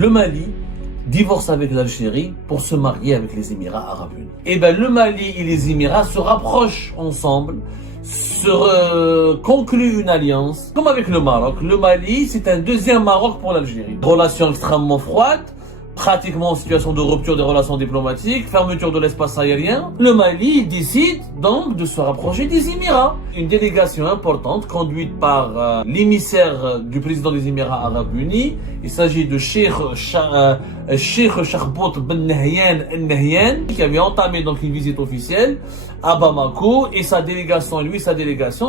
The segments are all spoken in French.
Le Mali divorce avec l'Algérie pour se marier avec les Émirats Arabes Unis. Et bien le Mali et les Émirats se rapprochent ensemble, concluent une alliance, comme avec le Maroc. Le Mali, c'est un deuxième Maroc pour l'Algérie. Relations extrêmement froides, pratiquement en situation de rupture des relations diplomatiques, fermeture de l'espace aérien. Le Mali décide donc de se rapprocher des Émirats. Une délégation importante conduite par l'émissaire du président des Émirats Arabes Unis. Il s'agit de Cheikh Sharbout Ben Nahyan Al-Nahyan, qui avait entamé donc une visite officielle à Bamako, et sa délégation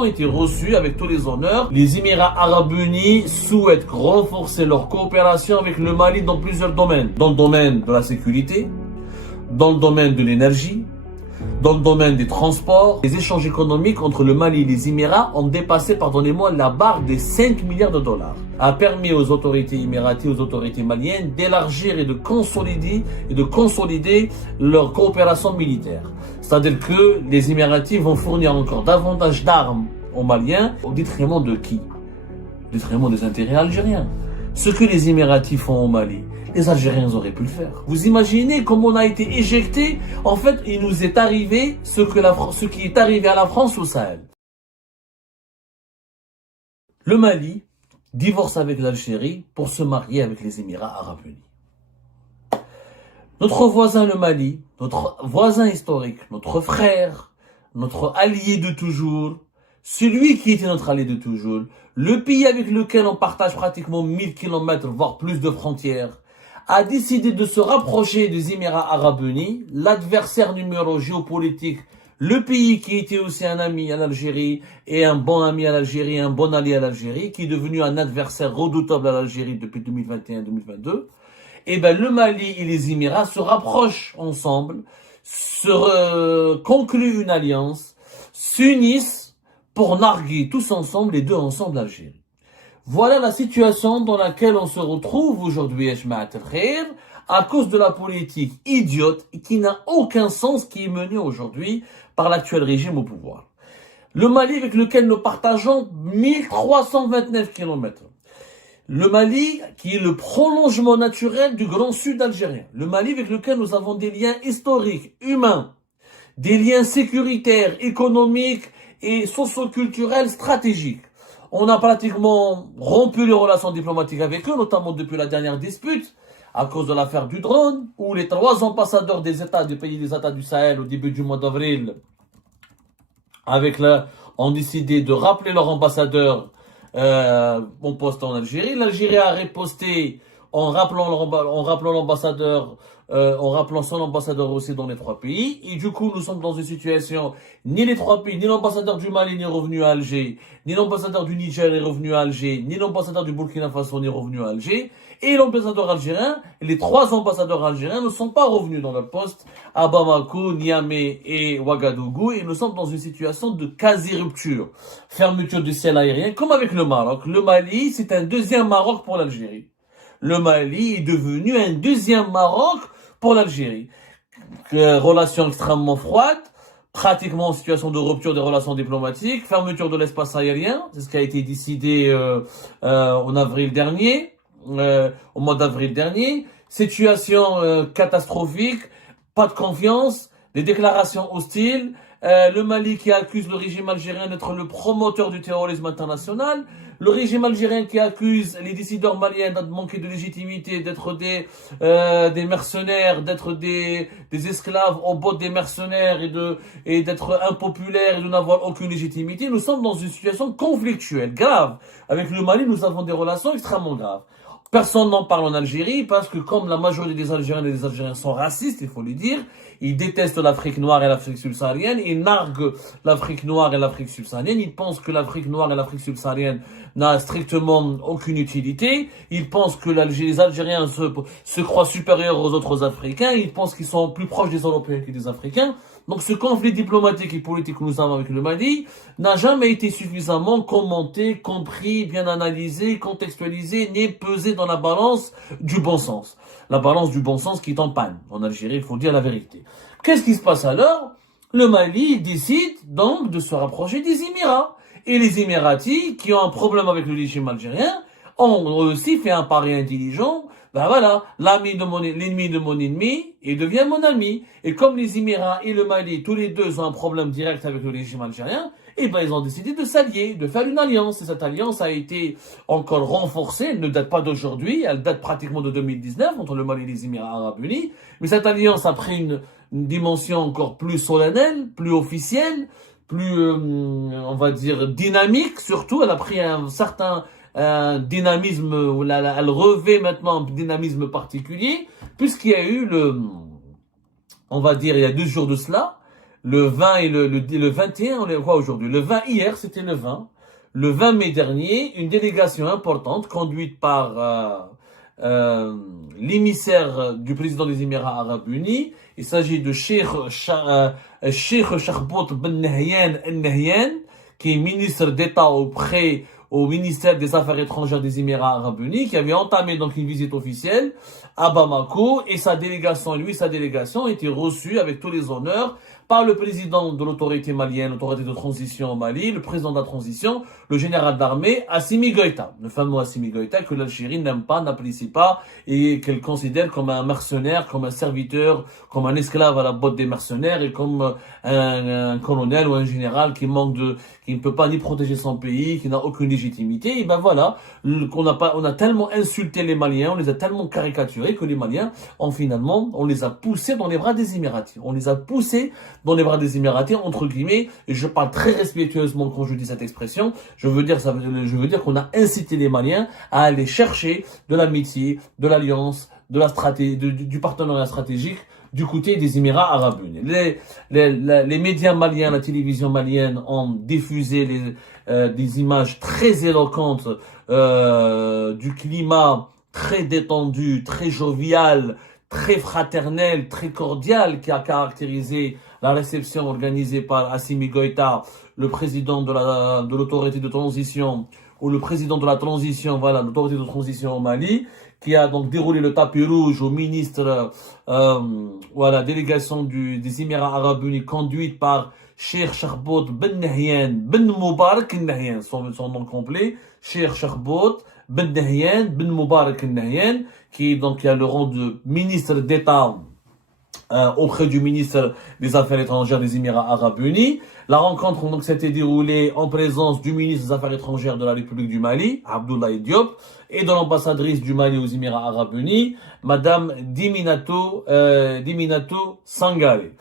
a été reçue avec tous les honneurs. Les Émirats Arabes Unis souhaitent renforcer leur coopération avec le Mali dans plusieurs domaines. Dans le domaine de la sécurité, dans le domaine de l'énergie, dans le domaine des transports. Les échanges économiques entre le Mali et les Émirats ont dépassé, pardonnez-moi, la barre des 5 milliards de dollars. A permis aux autorités émiraties, aux autorités maliennes d'élargir et de consolider leur coopération militaire. C'est-à-dire que les Émiratis vont fournir encore davantage d'armes aux Maliens au détriment de qui? Au détriment des intérêts algériens. Ce que les Émiratis font au Mali, les Algériens auraient pu le faire. Vous imaginez comment on a été éjecté? En fait, il nous est arrivé ce qui est arrivé à la France au Sahel. Le Mali divorce avec l'Algérie pour se marier avec les Émirats Arabes Unis. Notre voisin le Mali, notre voisin historique, notre frère, notre allié de toujours, celui qui était notre allié de toujours, le pays avec lequel on partage pratiquement 1000 km, voire plus de frontières, a décidé de se rapprocher des Émirats Arabes Unis, l'adversaire numéro géopolitique, le pays qui était aussi un ami à l'Algérie, et un bon ami à l'Algérie, un bon allié à l'Algérie, qui est devenu un adversaire redoutable à l'Algérie depuis 2021-2022. Et ben le Mali et les Émirats se rapprochent ensemble, concluent une alliance, s'unissent pour narguer tous ensemble, les deux ensemble, l'Algérie. Voilà la situation dans laquelle on se retrouve aujourd'hui, à cause de la politique idiote qui n'a aucun sens qui est menée aujourd'hui par l'actuel régime au pouvoir. Le Mali avec lequel nous partageons 1329 km. Le Mali qui est le prolongement naturel du Grand Sud algérien. Le Mali avec lequel nous avons des liens historiques, humains, des liens sécuritaires, économiques et socio-culturels stratégiques. On a pratiquement rompu les relations diplomatiques avec eux, notamment depuis la dernière dispute, à cause de l'affaire du drone, où les 3 ambassadeurs des États du Sahel au début du mois d'avril, ont décidé de rappeler leur ambassadeur en poste en Algérie. L'Algérie a riposté en rappelant l'ambassadeur, en rappelant son ambassadeur aussi dans les 3 pays. Et du coup, nous sommes dans une situation, ni les 3 pays, ni l'ambassadeur du Mali n'est revenu à Alger, ni l'ambassadeur du Niger est revenu à Alger, ni l'ambassadeur du Burkina Faso n'est revenu à Alger. Et l'ambassadeur algérien, les 3 ambassadeurs algériens ne sont pas revenus dans leur poste à Bamako, Niamey et Ouagadougou. Et nous sommes dans une situation de quasi-rupture. Fermeture du ciel aérien, comme avec le Maroc. Le Mali, c'est un deuxième Maroc pour l'Algérie. Le Mali est devenu un deuxième Maroc pour l'Algérie. Relations extrêmement froides, pratiquement en situation de rupture des relations diplomatiques, fermeture de l'espace aérien, c'est ce qui a été décidé au mois d'avril dernier. Situation catastrophique, pas de confiance, des déclarations hostiles. Le Mali qui accuse le régime algérien d'être le promoteur du terrorisme international, le régime algérien qui accuse les décideurs maliens de manquer de légitimité, d'être des mercenaires, d'être des esclaves au bord des mercenaires et d'être impopulaires et de n'avoir aucune légitimité. Nous sommes dans une situation conflictuelle, grave. Avec le Mali, nous avons des relations extrêmement graves. Personne n'en parle en Algérie parce que comme la majorité des Algériens et des Algériens sont racistes, il faut le dire, ils détestent l'Afrique noire et l'Afrique subsaharienne, ils narguent l'Afrique noire et l'Afrique subsaharienne, ils pensent que l'Afrique noire et l'Afrique subsaharienne n'a strictement aucune utilité, ils pensent que les Algériens se croient supérieurs aux autres Africains, ils pensent qu'ils sont plus proches des Européens que des Africains. Donc ce conflit diplomatique et politique que nous avons avec le Mali n'a jamais été suffisamment commenté, compris, bien analysé, contextualisé, ni pesé dans la balance du bon sens. La balance du bon sens qui est en panne. En Algérie, il faut dire la vérité. Qu'est-ce qui se passe alors? Le Mali décide donc de se rapprocher des Émirats. Et les Émiratis, qui ont un problème avec le régime algérien, ont aussi fait un pari intelligent Ben voilà, l'ennemi de mon ennemi, il devient mon ami. Et comme les Émirats et le Mali, tous les deux ont un problème direct avec le régime algérien, et ben ils ont décidé de s'allier, de faire une alliance. Et cette alliance a été encore renforcée, elle ne date pas d'aujourd'hui, elle date pratiquement de 2019 entre le Mali et les Émirats arabes unis. Mais cette alliance a pris une dimension encore plus solennelle, plus officielle, plus, on va dire, dynamique surtout. Elle a pris un certain dynamisme, elle revêt maintenant un dynamisme particulier, puisqu'il y a eu on va dire, il y a 2 jours de cela, le 20 et le 21, on est quoi aujourd'hui? Le 20 hier, c'était le 20. Le 20 mai dernier, une délégation importante conduite par l'émissaire du président des Émirats arabes unis. Il s'agit de Cheikh Chahbout Ben Nahyan Al-Nahyan, qui est ministre d'État au ministère des Affaires étrangères des Émirats arabes unis, qui avait entamé donc une visite officielle à Bamako, et sa délégation ont été reçus avec tous les honneurs par le président de l'autorité malienne, l'autorité de transition au Mali, le président de la transition, le général d'armée Assimi Goïta, le fameux Assimi Goïta que l'Algérie n'aime pas, n'apprécie pas, et qu'elle considère comme un mercenaire, comme un serviteur, comme un esclave à la botte des mercenaires, et comme un colonel ou un général qui ne peut pas ni protéger son pays, qui n'a aucune légitimité. Et ben voilà, on a tellement insulté les Maliens, on les a tellement caricaturés que les Maliens on les a poussés dans les bras des Émiratis. On les a poussés dans les bras des Émiratis, entre guillemets, et je parle très respectueusement quand je dis cette expression. Je veux dire qu'on a incité les Maliens à aller chercher de l'amitié, de l'alliance, de la stratégie, du partenariat stratégique du côté des Émirats arabes unis. Les médias maliens, la télévision malienne ont diffusé des images très éloquentes du climat très détendu, très jovial, très fraternel, très cordial qui a caractérisé la réception organisée par Assimi Goïta, le président de l'autorité de transition, ou le président de la transition, voilà, l'autorité de transition au Mali, qui a donc déroulé le tapis rouge au ministre, voilà, délégation des Émirats arabes unis conduite par Cheikh Chahbout Ben Nahyan Ben Moubarak Nahyan, son nom complet, Cheikh Chahbout Ben Nahyan Ben Moubarak Nahyan, qui a le rang de ministre d'État auprès du ministre des Affaires étrangères des Émirats arabes unis. La rencontre donc s'était déroulée en présence du ministre des Affaires étrangères de la République du Mali, Abdoulaye Diop, et de l'ambassadrice du Mali aux Émirats arabes unis, Madame Diminato Sangare.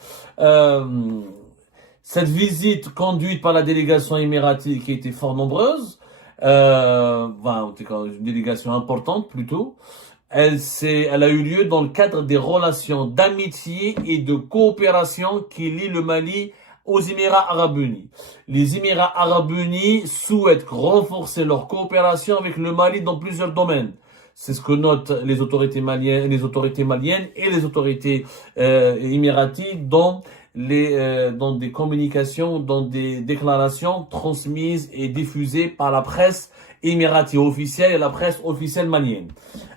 Cette visite conduite par la délégation émiratie qui était fort nombreuse, en tout cas une délégation importante plutôt, elle a eu lieu dans le cadre des relations d'amitié et de coopération qui lient le Mali aux Émirats arabes unis. Les Émirats arabes unis souhaitent renforcer leur coopération avec le Mali dans plusieurs domaines. C'est ce que notent les autorités maliennes et les autorités émiraties dans des communications, dans des déclarations transmises et diffusées par la presse émiratie officielle et la presse officielle malienne.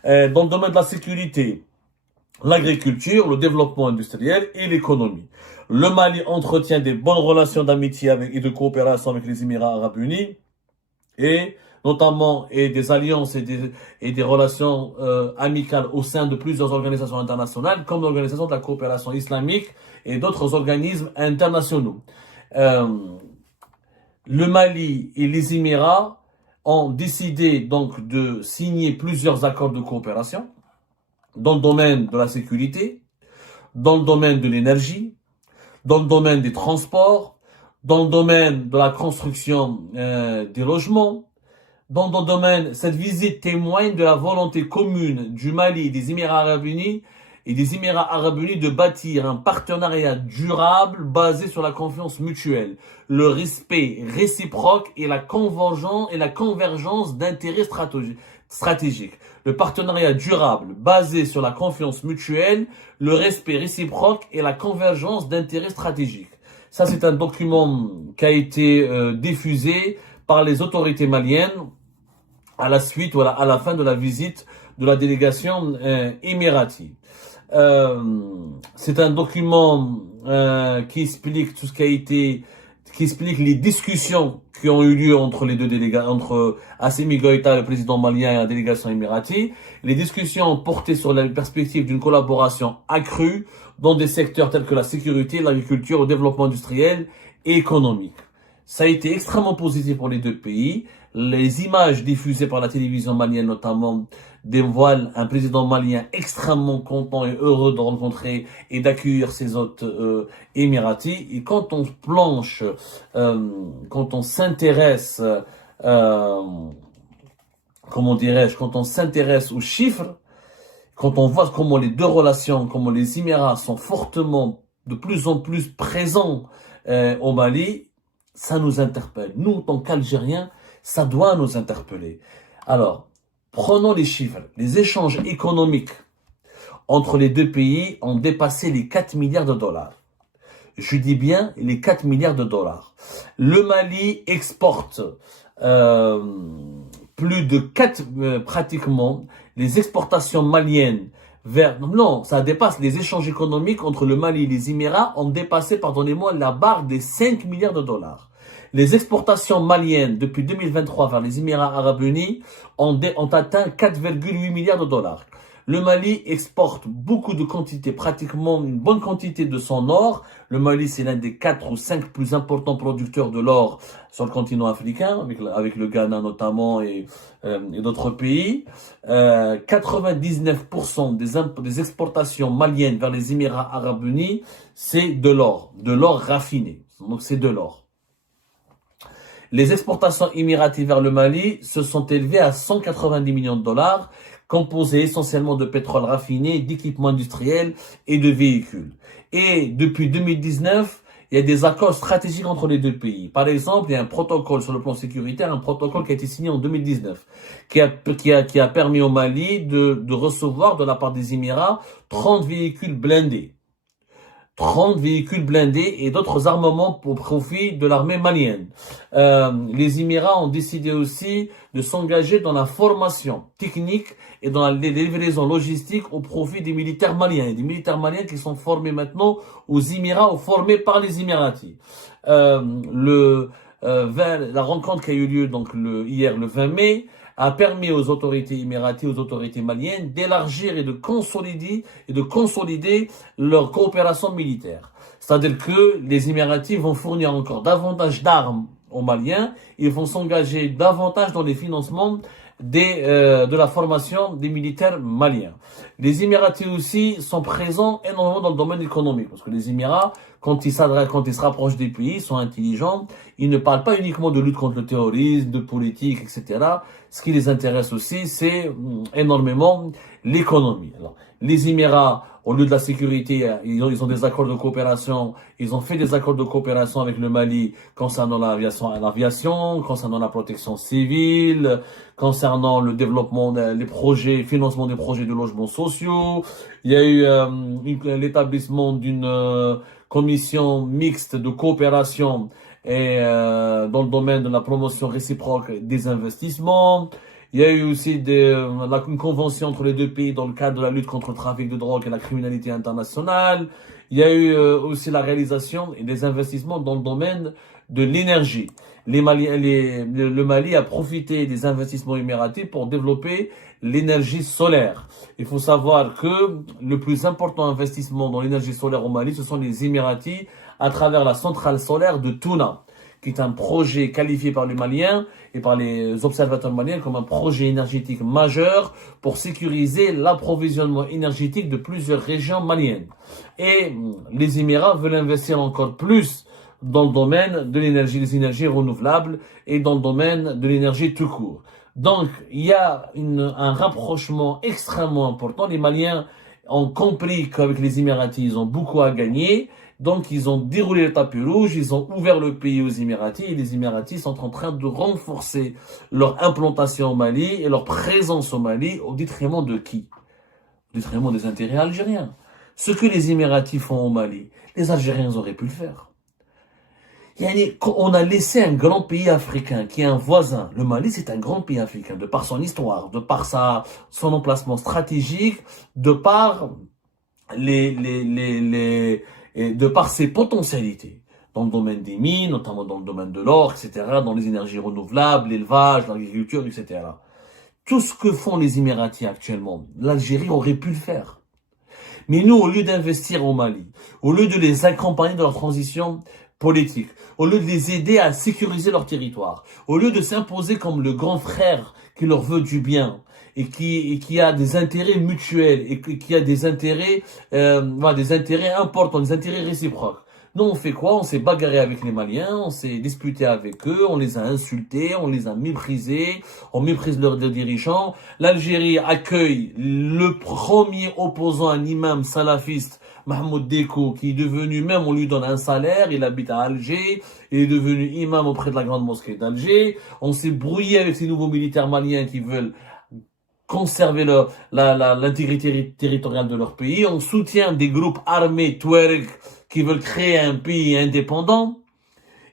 Dans le domaine de la sécurité, l'agriculture, le développement industriel et l'économie. Le Mali entretient des bonnes relations d'amitié et de coopération avec les Émirats arabes unis, et notamment des alliances et des relations amicales au sein de plusieurs organisations internationales, comme l'Organisation de la coopération islamique et d'autres organismes internationaux. Le Mali et les Émirats ont décidé donc de signer plusieurs accords de coopération dans le domaine de la sécurité, dans le domaine de l'énergie, dans le domaine des transports, dans le domaine de la construction des logements. Dans le domaine, cette visite témoigne de la volonté commune du Mali et des Émirats arabes unis de bâtir un partenariat durable basé sur la confiance mutuelle, le respect réciproque et la convergence d'intérêts stratégiques. Le partenariat durable basé sur la confiance mutuelle, le respect réciproque et la convergence d'intérêts stratégiques. Ça, c'est un document qui a été diffusé par les autorités maliennes à la fin de la visite de la délégation émiratie. C'est un document qui explique tout ce qui qui explique les discussions qui ont eu lieu entre les deux délégats, entre Assimi Goïta, le président malien, et la délégation émirati. Les discussions ont porté sur la perspective d'une collaboration accrue dans des secteurs tels que la sécurité, l'agriculture, le développement industriel et économique. Ça a été extrêmement positif pour les deux pays. Les images diffusées par la télévision malienne notamment dévoilent un président malien extrêmement content et heureux de rencontrer et d'accueillir ses hôtes émiratis. Et quand on planche, quand on s'intéresse, comment dirais-je, quand on s'intéresse aux chiffres, quand on voit comment les deux relations, comment les Émirats sont fortement, de plus en plus présents au Mali, ça nous interpelle. Nous, en tant qu'Algériens, ça doit nous interpeller. Alors, prenons les chiffres. Les échanges économiques entre les deux pays ont dépassé les 4 milliards de dollars. Je dis bien les 4 milliards de dollars. Le Mali exporte plus de 4, pratiquement, les exportations maliennes vers... Non, ça dépasse les échanges économiques entre le Mali et les Émirats ont dépassé, pardonnez-moi, la barre des 5 milliards de dollars. Les exportations maliennes depuis 2023 vers les Émirats Arabes Unis ont atteint 4,8 milliards de dollars. Le Mali exporte beaucoup de quantités, pratiquement une bonne quantité de son or. Le Mali, c'est l'un des 4 ou 5 plus importants producteurs de l'or sur le continent africain, avec le Ghana notamment et d'autres pays. 99% des exportations maliennes vers les Émirats Arabes Unis, c'est de l'or raffiné. Donc c'est de l'or. Les exportations émiraties vers le Mali se sont élevées à 190 millions de dollars, composés essentiellement de pétrole raffiné, d'équipements industriels et de véhicules. Et depuis 2019, il y a des accords stratégiques entre les deux pays. Par exemple, il y a un protocole sur le plan sécuritaire, un protocole qui a été signé en 2019, qui a permis au Mali de recevoir de la part des Émirats 30 véhicules blindés. 30 véhicules blindés et d'autres armements au profit de l'armée malienne. Les Émirats ont décidé aussi de s'engager dans la formation technique et dans la livraison logistique au profit des militaires maliens. Et des militaires maliens qui sont formés maintenant aux Émirats ou formés par les Émiratis. La rencontre qui a eu lieu donc hier le 20 mai a permis aux autorités émiraties, aux autorités maliennes d'élargir et de consolider leur coopération militaire. C'est-à-dire que les Émiratis vont fournir encore davantage d'armes aux Maliens, ils vont s'engager davantage dans les financements de la formation des militaires maliens. Les Émiratis aussi sont présents énormément dans le domaine économique, parce que les Émirats, quand ils se rapprochent des pays, ils sont intelligents, ils ne parlent pas uniquement de lutte contre le terrorisme, de politique, etc. Ce qui les intéresse aussi, c'est énormément l'économie. Alors, les Émirats, au lieu de la sécurité, ils ont des accords de coopération. Ils ont fait des accords de coopération avec le Mali concernant l'aviation, concernant la protection civile, concernant le développement des projets, financement des projets de logements sociaux. Il y a eu l'établissement d'une commission mixte de coopération et dans le domaine de la promotion réciproque des investissements. Il y a eu aussi une convention entre les deux pays dans le cadre de la lutte contre le trafic de drogue et la criminalité internationale. Il y a eu aussi la réalisation et des investissements dans le domaine de l'énergie. Le Mali a profité des investissements émiratis pour développer l'énergie solaire. Il faut savoir que le plus important investissement dans l'énergie solaire au Mali, ce sont les Émiratis à travers la centrale solaire de Touna, qui est un projet qualifié par les Maliens et par les observateurs maliens comme un projet énergétique majeur pour sécuriser l'approvisionnement énergétique de plusieurs régions maliennes. Et les Émirats veulent investir encore plus dans le domaine de l'énergie, des énergies renouvelables et dans le domaine de l'énergie tout court. Donc, il y a un rapprochement extrêmement important. Les Maliens ont compris qu'avec les Émiratis, ils ont beaucoup à gagner. Donc, ils ont déroulé le tapis rouge, ils ont ouvert le pays aux Émiratis et les Émiratis sont en train de renforcer leur implantation au Mali et leur présence au Mali au détriment de qui? Au détriment des intérêts algériens. Ce que les Émiratis font au Mali, les Algériens auraient pu le faire. On a laissé un grand pays africain qui est un voisin. Le Mali, c'est un grand pays africain de par son histoire, de par son emplacement stratégique, de par de par ses potentialités. dans le domaine des mines, notamment dans le domaine de l'or, etc., dans les énergies renouvelables, l'élevage, l'agriculture, etc. Tout ce que font les Émiratis actuellement, l'Algérie aurait pu le faire. Mais nous, au lieu d'investir au Mali, au lieu de les accompagner dans leur transition politique, au lieu de les aider à sécuriser leur territoire, au lieu de s'imposer comme le grand frère qui leur veut du bien et qui a des intérêts mutuels et qui a des intérêts importants, des intérêts réciproques. Nous, on fait quoi? On s'est bagarré avec les Maliens, on s'est disputé avec eux, on les a insultés, on les a méprisés, on méprise leurs dirigeants. L'Algérie accueille le premier opposant à un imam salafiste, Mahmoud Deko, qui est devenu, même on lui donne un salaire, il habite à Alger, il est devenu imam auprès de la grande mosquée d'Alger. On s'est brouillé avec ces nouveaux militaires maliens qui veulent conserver l'intégrité territoriale de leur pays. On soutient des groupes armés Touareg qui veulent créer un pays indépendant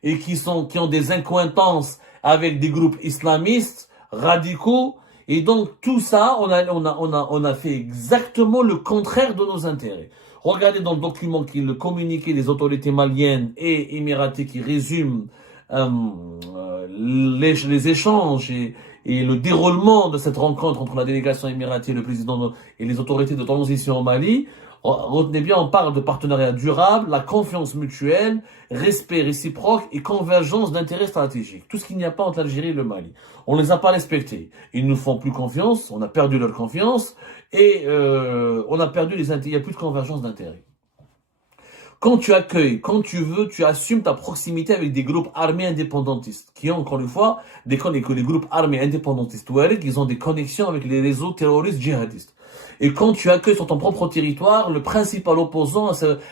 et qui ont des accointances avec des groupes islamistes radicaux. Et donc tout ça, on a fait exactement le contraire de nos intérêts. Regardez dans le document le communiqué des autorités maliennes et émiraties qui résume les échanges et le déroulement de cette rencontre entre la délégation émiratie et le président et les autorités de transition au Mali. Retenez bien, on parle de partenariat durable, la confiance mutuelle, respect réciproque et convergence d'intérêts stratégiques. Tout ce qu'il n'y a pas entre l'Algérie et le Mali. On les a pas respectés. Ils nous font plus confiance, on a perdu leur confiance et on a perdu il n'y a plus de convergence d'intérêts. Quand tu accueilles, quand tu veux, tu assumes ta proximité avec des groupes armés indépendantistes, qui ont, encore une fois, les groupes armés indépendantistes Touareg, ils ont des connexions avec les réseaux terroristes djihadistes. Et quand tu accueilles sur ton propre territoire le principal opposant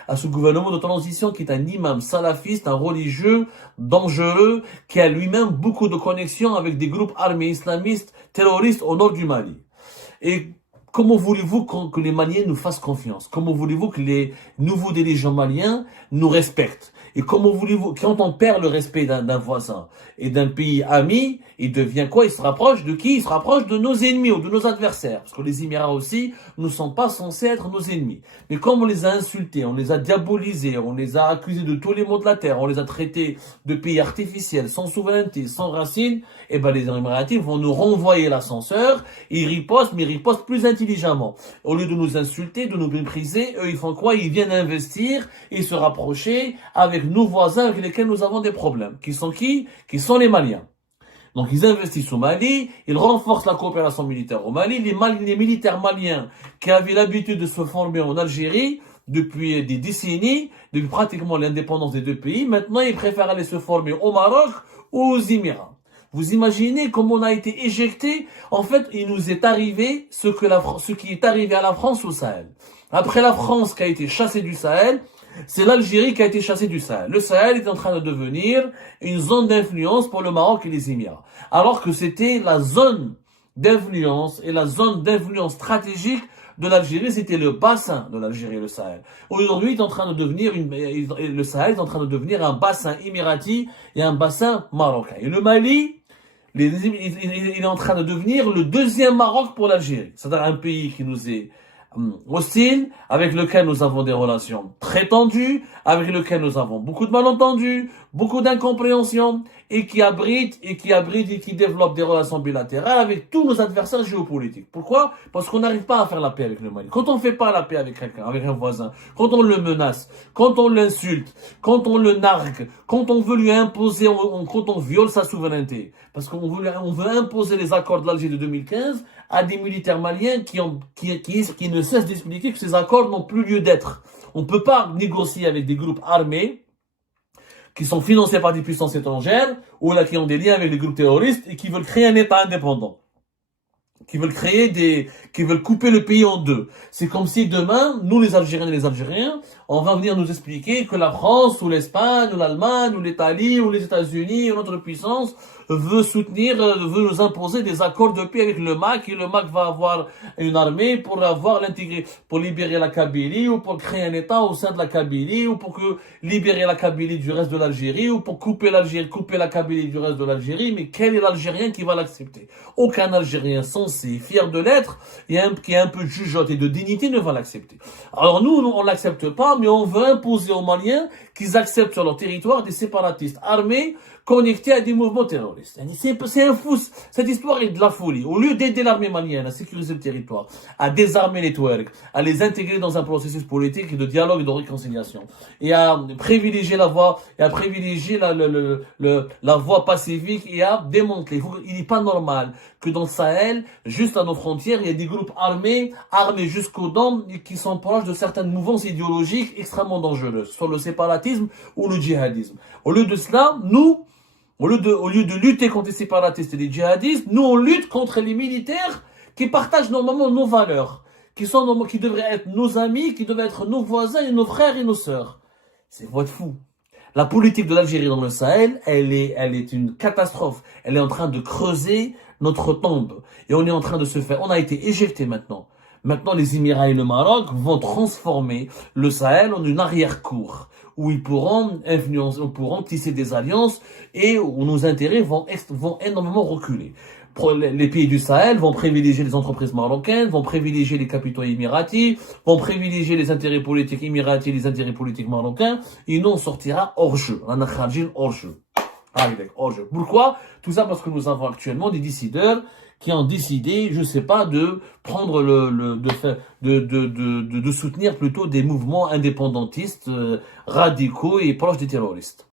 à ce gouvernement de transition qui est un imam salafiste, un religieux dangereux, qui a lui-même beaucoup de connexions avec des groupes armés islamistes terroristes au nord du Mali. Et comment voulez-vous que les Maliens nous fassent confiance? Comment voulez-vous que les nouveaux dirigeants maliens nous respectent? Et comment voulez-vous, quand on perd le respect d'un voisin et d'un pays ami, il devient quoi? Il se rapproche de qui? Il se rapproche de nos ennemis ou de nos adversaires. Parce que les Émirats aussi ne sont pas censés être nos ennemis. Mais comme on les a insultés, on les a diabolisés, on les a accusés de tous les maux de la terre, on les a traités de pays artificiels, sans souveraineté, sans racines, et ben les Émiratis vont nous renvoyer l'ascenseur, ils ripostent, mais ils ripostent plus intelligemment. Au lieu de nous insulter, de nous mépriser, eux ils font quoi? Ils viennent investir et se rapprocher avec nos voisins avec lesquels nous avons des problèmes. Qui sont qui? Qui sont les Maliens. Donc ils investissent au Mali, ils renforcent la coopération militaire au Mali. Les militaires maliens qui avaient l'habitude de se former en Algérie depuis des décennies, depuis pratiquement l'indépendance des deux pays, maintenant ils préfèrent aller se former au Maroc ou aux Émirats. Vous imaginez comment on a été éjecté? En fait, il nous est arrivé ce qui est arrivé à la France au Sahel. Après la France qui a été chassée du Sahel, c'est l'Algérie qui a été chassée du Sahel. Le Sahel est en train de devenir une zone d'influence pour le Maroc et les Émirats. Alors que c'était la zone d'influence et la zone d'influence stratégique de l'Algérie, c'était le bassin de l'Algérie, le Sahel. Aujourd'hui, le Sahel est en train de devenir un bassin émirati et un bassin marocain. Et le Mali, il est en train de devenir le deuxième Maroc pour l'Algérie. C'est-à-dire un pays qui nous est hostile, avec lequel nous avons des relations très tendues, avec lequel nous avons beaucoup de malentendus, beaucoup d'incompréhension, et qui abrite et qui développe des relations bilatérales avec tous nos adversaires géopolitiques. Pourquoi? Parce qu'on n'arrive pas à faire la paix avec le Mali. Quand on ne fait pas la paix avec quelqu'un, avec un voisin, quand on le menace, quand on l'insulte, quand on le nargue, quand on veut lui imposer, quand on viole sa souveraineté, parce qu'on veut imposer les accords de l'Alger de 2015 à des militaires maliens qui ne cessent d'expliquer que ces accords n'ont plus lieu d'être. On ne peut pas négocier avec des groupes armés qui sont financés par des puissances étrangères ou là qui ont des liens avec des groupes terroristes et qui veulent créer un État indépendant, qui veulent couper le pays en deux. C'est comme si demain, nous les Algériens et les Algériens, on va venir nous expliquer que la France ou l'Espagne ou l'Allemagne ou l'Italie ou les États-Unis ou notre puissance veut veut nous imposer des accords de paix avec le MAC, et le MAC va avoir une armée pour pour libérer la Kabylie, ou pour créer un État au sein de la Kabylie, ou pour libérer la Kabylie du reste de l'Algérie, ou pour couper la Kabylie du reste de l'Algérie. Mais quel est l'Algérien qui va l'accepter? Aucun Algérien sensé, fier de l'être, qui est un peu de jugeote et de dignité ne va l'accepter. Alors nous, on l'accepte pas, mais on veut imposer aux Maliens qu'ils acceptent sur leur territoire des séparatistes armés connectés à des mouvements terroristes. C'est un fou. Cette histoire est de la folie. Au lieu d'aider l'armée malienne à sécuriser le territoire, à désarmer les Touaregs, à les intégrer dans un processus politique et de dialogue et de réconciliation, et à privilégier la voie, et à privilégier la voie pacifique, et à démanteler. Il n'est pas normal que dans le Sahel, juste à nos frontières, il y ait des groupes armés jusqu'aux dents, qui sont proches de certaines mouvances idéologiques extrêmement dangereuses, sur le séparatisme ou le djihadisme. Au lieu de cela, nous, au lieu de lutter contre les séparatistes et les djihadistes, nous on lutte contre les militaires qui partagent normalement nos valeurs, qui devraient être nos amis, qui devraient être nos voisins et nos frères et nos sœurs. C'est voie de fou. La politique de l'Algérie dans le Sahel, elle est une catastrophe. Elle est en train de creuser notre tombe. Et on est en train de se faire, on a été éjecté maintenant. Maintenant, les Émirats et le Maroc vont transformer le Sahel en une arrière-cour, où ils pourront tisser des alliances, et où nos intérêts vont énormément reculer. Les pays du Sahel vont privilégier les entreprises marocaines, vont privilégier les capitaux émiratis, vont privilégier les intérêts politiques émiratis et les intérêts politiques marocains, et nous on sortira hors jeu. On a kharjin hors jeu. Hors jeu. Pourquoi? Tout ça parce que nous avons actuellement des décideurs qui ont décidé, je sais pas, de prendre de soutenir plutôt des mouvements indépendantistes radicaux et proches des terroristes.